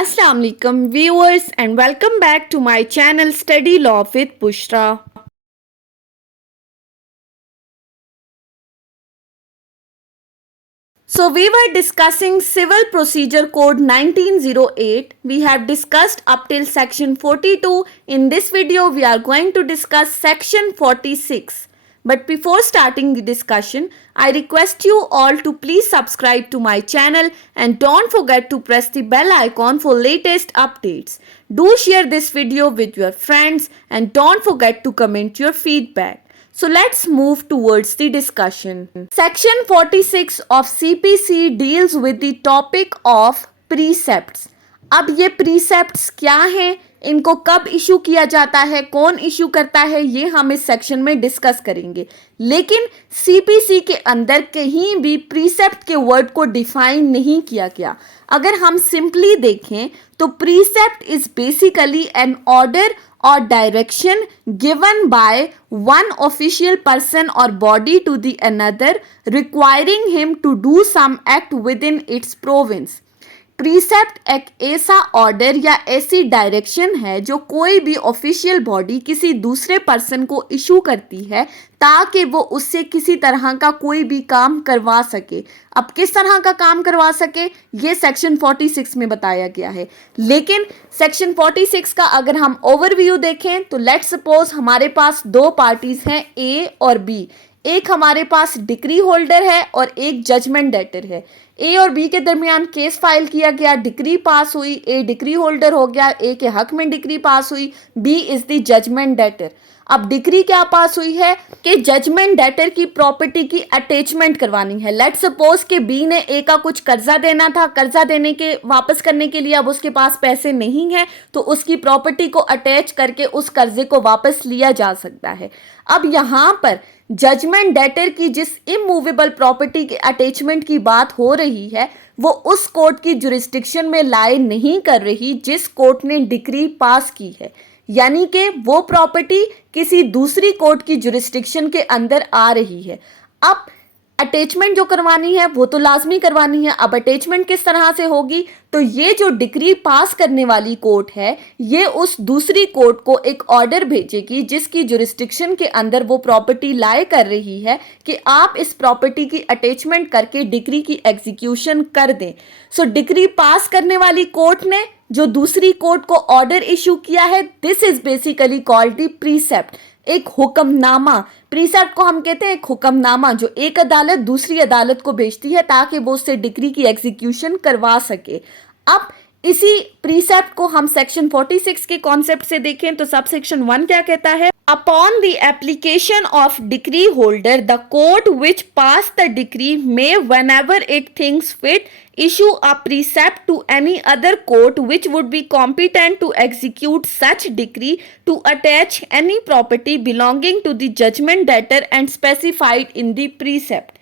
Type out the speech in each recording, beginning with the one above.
Assalamu alaikum viewers and welcome back to my channel Study Law with Bushra. So we were discussing Civil Procedure Code 1908. We have discussed up till section 42. In this video we are going to discuss section 46. But before starting the discussion, I request you all to please subscribe to my channel and don't forget to press the bell icon for latest updates. Do share this video with your friends and don't forget to comment your feedback. So let's move towards the discussion. Section 46 of CPC deals with the topic of precepts. अब ये precepts क्या हैं, इनको कब issue किया जाता है, कौन इशू करता है, ये हम इस सेक्शन में डिस्कस करेंगे. लेकिन CPC के अंदर कहीं भी प्रीसेप्ट के वर्ड को डिफाइन नहीं किया गया. अगर हम सिंपली देखें तो precept is basically an order or direction given by one official person or body to the another requiring him to do some act within its province. Precept एक ऐसा ऑर्डर या ऐसी डायरेक्शन है जो कोई भी ऑफिशियल बॉडी किसी दूसरे पर्सन को इशू करती है ताकि वो उससे किसी तरह का कोई भी काम करवा सके. अब किस तरह का काम करवा सके ये सेक्शन 46 में बताया गया है. लेकिन सेक्शन 46 का अगर हम ओवरव्यू देखें तो लेट्स सपोज हमारे पास दो पार्टीज हैं ए और बी. एक हमारे पास डिक्री होल्डर है और एक जजमेंट डेटर है. ए और बी के दरमियान केस फाइल किया गया, डिक्री पास हुई, ए डिक्री होल्डर हो गया, ए के हक में डिक्री पास हुई, B is the judgment debtor. अब डिक्री क्या पास हुई है कि जजमेंट डेटर की प्रॉपर्टी की अटैचमेंट करवानी है. लेट्स सपोज कि बी ने ए का कुछ कर्जा देना था, कर्जा देने के वापस करने के लिए अब उसके पास पैसे नहीं है तो उसकी प्रॉपर्टी को अटैच करके उस कर्जे को वापस लिया जा सकता है. अब यहाँ पर जजमेंट डेटर की जिस इमूवेबल प्रॉपर्टी के अटैचमेंट की बात हो रही है वो उस कोर्ट की जुरिस्डिक्शन में लाई नहीं कर रही जिस कोर्ट ने डिक्री पास की है. यानी कि वो प्रॉपर्टी किसी दूसरी कोर्ट की जुरिस्डिक्शन के अंदर आ रही है. अब अटैचमेंट जो करवानी है वो तो लाजमी करवानी है. अब अटैचमेंट किस तरह से होगी तो ये जो डिक्री पास करने वाली कोर्ट है ये उस दूसरी कोर्ट को एक ऑर्डर भेजेगी जिसकी जुरिस्डिक्शन के अंदर वो प्रॉपर्टी लाई कर रही है कि आप इस प्रॉपर्टी की अटैचमेंट करके डिक्री की एग्जीक्यूशन कर दें. सो डिक्री पास करने वाली कोर्ट ने जो दूसरी कोर्ट को ऑर्डर इशू किया है this is basically called the precept, एक हुक्मनामा. प्रीसेप्ट को हम कहते हैं एक हुक्मनामा जो एक अदालत दूसरी अदालत को भेजती है ताकि वो उससे डिक्री की एग्जीक्यूशन करवा सके. अब इसी प्रीसेप्ट को हम सेक्शन 46 के कॉन्सेप्ट से देखें तो सब सेक्शन 1 क्या कहता है. Upon the application of decree holder the court which pass the decree may whenever it thinks fit issue a precept to any other court which would be competent to execute such decree to attach any property belonging to the judgment debtor and specified in the precept.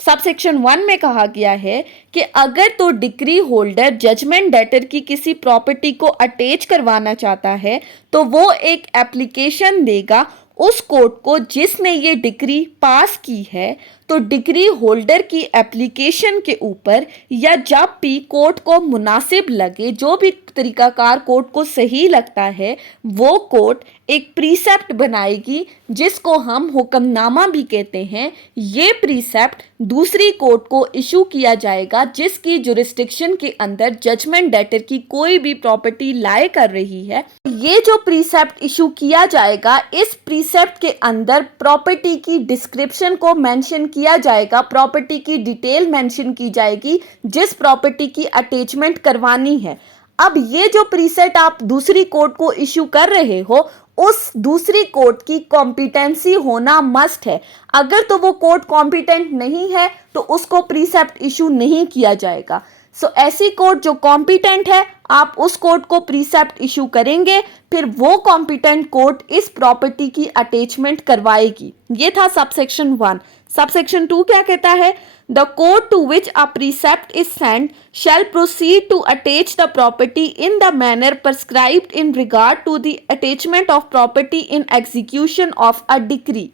Subsection 1 में कहा गया है कि अगर तो decree holder judgement debtor की किसी property को अटैच करवाना चाहता है तो वो एक एप्लीकेशन देगा उस कोर्ट को जिसने ये डिक्री पास की है. तो डिक्री होल्डर की एप्लीकेशन के ऊपर या जब भी कोर्ट को मुनासिब लगे जो भी तरीकाकार कोर्ट को सही लगता है वो कोर्ट एक प्रीसेप्ट बनाएगी जिसको हम हुक्मनामा भी कहते हैं. ये प्रीसेप्ट दूसरी कोर्ट को इशू किया जाएगा जिसकी जुरिस्डिक्शन के अंदर जजमेंट डेटर की कोई भी प्रॉपर्टी लाई कर रही है. ये जो प्रीसेप्ट इशू किया जाएगा इस प्रीसेप्ट के अंदर प्रॉपर्टी की डिस्क्रिप्शन को मेंशन किया जाएगा, प्रॉपर्टी की डिटेल मेंशन की जाएगी जिस प्रॉपर्टी की अटैचमेंट करवानी है. अब ये जो प्रीसेप्ट आप दूसरी कोर्ट को इशू कर रहे हो उस दूसरी कोर्ट की कॉम्पिटेंसी होना मस्ट है. अगर तो वो कोर्ट कॉम्पिटेंट नहीं है तो उसको प्रीसेप्ट इशू नहीं किया जाएगा. सो ऐसी कोर्ट जो कॉम्पिटेंट है आप उस कोर्ट को प्रीसेप्ट इशू करेंगे, फिर वो कॉम्पिटेंट कोर्ट इस प्रॉपर्टी की अटैचमेंट करवाएगी. ये था सबसेक्शन 1. सबसेक्शन 2 क्या कहता है. The court to which a precept is sent shall proceed to attach the property in the manner prescribed in regard to the attachment of property in execution of a decree.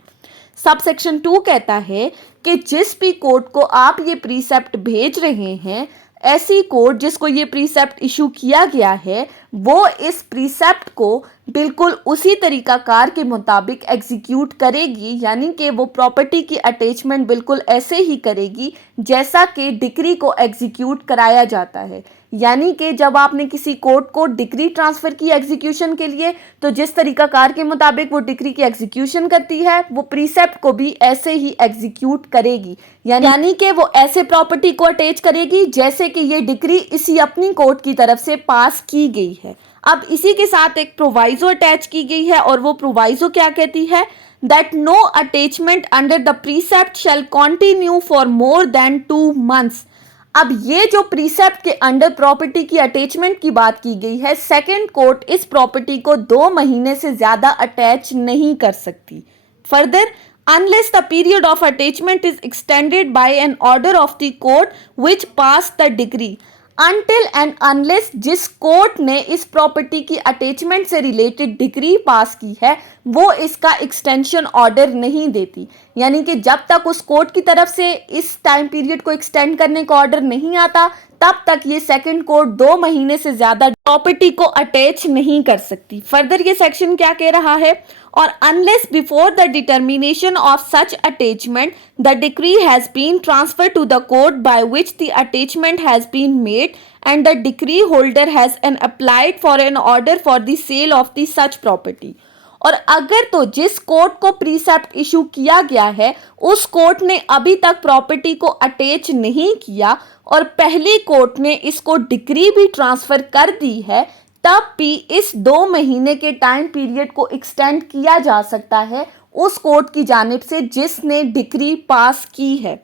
Subsection 2 कहता है कि जिस भी court को आप ये precept भेज रहे हैं ऐसी कोर्ट जिसको ये प्रीसेप्ट इशू किया गया है वो इस प्रीसेप्ट को बिल्कुल उसी तरीकाकार के मुताबिक एग्जीक्यूट करेगी, यानी कि वो प्रॉपर्टी की अटैचमेंट बिल्कुल ऐसे ही करेगी जैसा कि डिक्री को एग्जीक्यूट कराया जाता है। यानी कि जब आपने किसी कोर्ट को डिक्री ट्रांसफ़र की एग्जीक्यूशन के लिए, तो जिस तरीकाकार के मुताबिक वो डिक्री की एग्जीक्यूशन करती है वो प्रीसेप्ट को भी ऐसे ही एग्जीक्यूट करेगी, यानी कि वो ऐसे प्रॉपर्टी को अटैच करेगी जैसे कि ये डिक्री इसी अपनी कोर्ट की तरफ से पास की गई है। अब इसी के साथ एक प्रोवाइजो अटैच की गई है और वो प्रोवाइजो क्या कहती है, that no attachment under the precept shall continue for more than 2 months। अब ये जो प्रीसेप्ट के अंडर प्रॉपर्टी की अटैचमेंट की बात की गई है, सेकंड कोर्ट इस प्रॉपर्टी को 2 महीने से ज्यादा अटैच नहीं कर सकती। Further, unless the period of attachment is extended by an order of the court which passed the decree, until and unless जिस कोर्ट ने इस प्रॉपर्टी की अटैचमेंट से रिलेटेड डिक्री पास की है वो इसका एक्सटेंशन ऑर्डर नहीं देती। यानी कि जब तक उस कोर्ट की तरफ से इस टाइम पीरियड को एक्सटेंड करने का ऑर्डर नहीं आता तब तक ये सेकंड कोर्ट 2 महीने से ज्यादा प्रॉपर्टी को अटैच नहीं कर सकती। फर्दर ये सेक्शन क्या कह रहा है, और unless before the determination of such attachment the decree has been transferred to the court by which the attachment has been made and the decree holder has an applied for an order for the sale of the such property. और अगर तो जिस court को precept issue किया गया है उस court ने अभी तक प्रॉपर्टी को अटैच नहीं किया और पहली कोर्ट ने इसको डिक्री भी ट्रांसफर कर दी है, तब भी इस 2 महीने के टाइम पीरियड को एक्सटेंड किया जा सकता है उस कोर्ट की जानिब से जिसने डिक्री पास की है।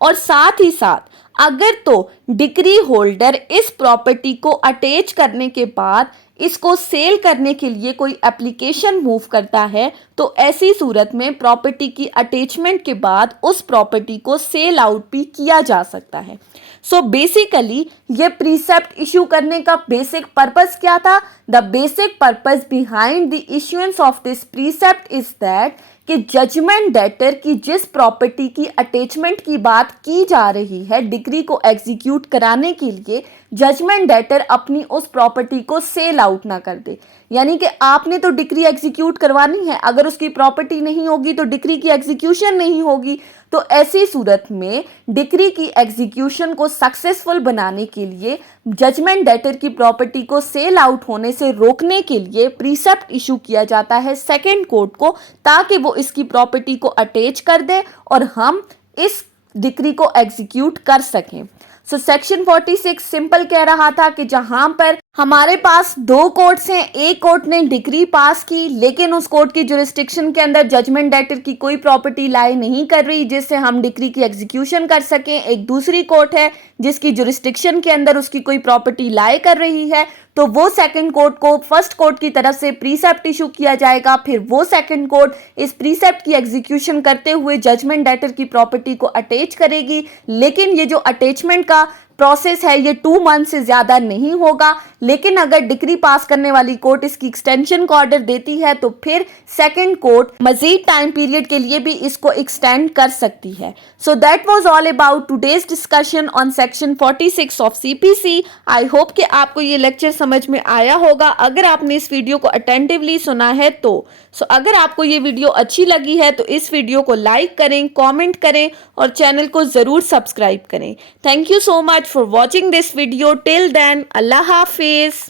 और साथ ही साथ अगर तो डिक्री होल्डर इस प्रॉपर्टी को अटैच करने के बाद इसको सेल करने के लिए कोई एप्लीकेशन मूव करता है तो ऐसी सूरत में प्रॉपर्टी की अटैचमेंट के बाद उस प्रॉपर्टी को सेल आउट भी किया जा सकता है। सो बेसिकली ये प्रीसेप्ट इशू करने का बेसिक पर्पस क्या था? The basic purpose behind the issuance of this precept is that कि जजमेंट डेटर की जिस प्रॉपर्टी की अटैचमेंट की बात की जा रही है डिक्री को एग्जीक्यूट कराने के लिए, जजमेंट डेटर अपनी उस प्रॉपर्टी को सेल आउट ना कर दे। यानी कि आपने तो डिक्री एग्जीक्यूट करवानी है, अगर उसकी प्रॉपर्टी नहीं होगी तो डिक्री की एग्जीक्यूशन नहीं होगी। तो ऐसी सूरत में डिक्री की एग्जीक्यूशन को सक्सेसफुल बनाने के लिए जजमेंट डेटर की प्रॉपर्टी को सेल आउट होने से रोकने के लिए प्रीसेप्ट इशू किया जाता है सेकंड कोर्ट को, ताकि वो इसकी प्रॉपर्टी को अटैच कर दे और हम इस डिक्री को एग्जीक्यूट कर सकें। सो सेक्शन 46 सिंपल कह रहा था कि जहां पर हमारे पास 2 कोर्ट्स हैं, एक कोर्ट ने डिक्री पास की लेकिन उस कोर्ट की जुरिस्डिक्शन के अंदर जजमेंट डेटर की कोई प्रॉपर्टी लाई नहीं कर रही जिससे हम डिक्री की एग्जीक्यूशन कर सकें, एक दूसरी कोर्ट है जिसकी जुरिस्डिक्शन के अंदर उसकी कोई प्रॉपर्टी लाई कर रही है, तो वो सेकंड कोर्ट को फर्स्ट कोर्ट की तरफ से प्रीसेप्ट इशू किया जाएगा। फिर वो सेकंड कोर्ट इस प्रीसेप्ट की एग्जीक्यूशन करते हुए जजमेंट डेटर की प्रॉपर्टी को अटैच करेगी, लेकिन ये जो अटैचमेंट का प्रोसेस है ये 2 मंथ से ज्यादा नहीं होगा। लेकिन अगर डिक्री पास करने वाली कोर्ट इसकी एक्सटेंशन का ऑर्डर देती है तो फिर सेकंड कोर्ट मजीद टाइम पीरियड के लिए भी इसको एक्सटेंड कर सकती है। So that was all about today's discussion on section 46 of CPC. I hope कि आपको ये लेक्चर समझ में आया होगा अगर आपने इस वीडियो को अटेंटिवली सुना है तो। अगर आपको ये वीडियो अच्छी लगी है तो इस वीडियो को लाइक करें, कॉमेंट करें और चैनल को जरूर सब्सक्राइब करें। Thank you so much for watching this video. Till then, Allah Hafiz.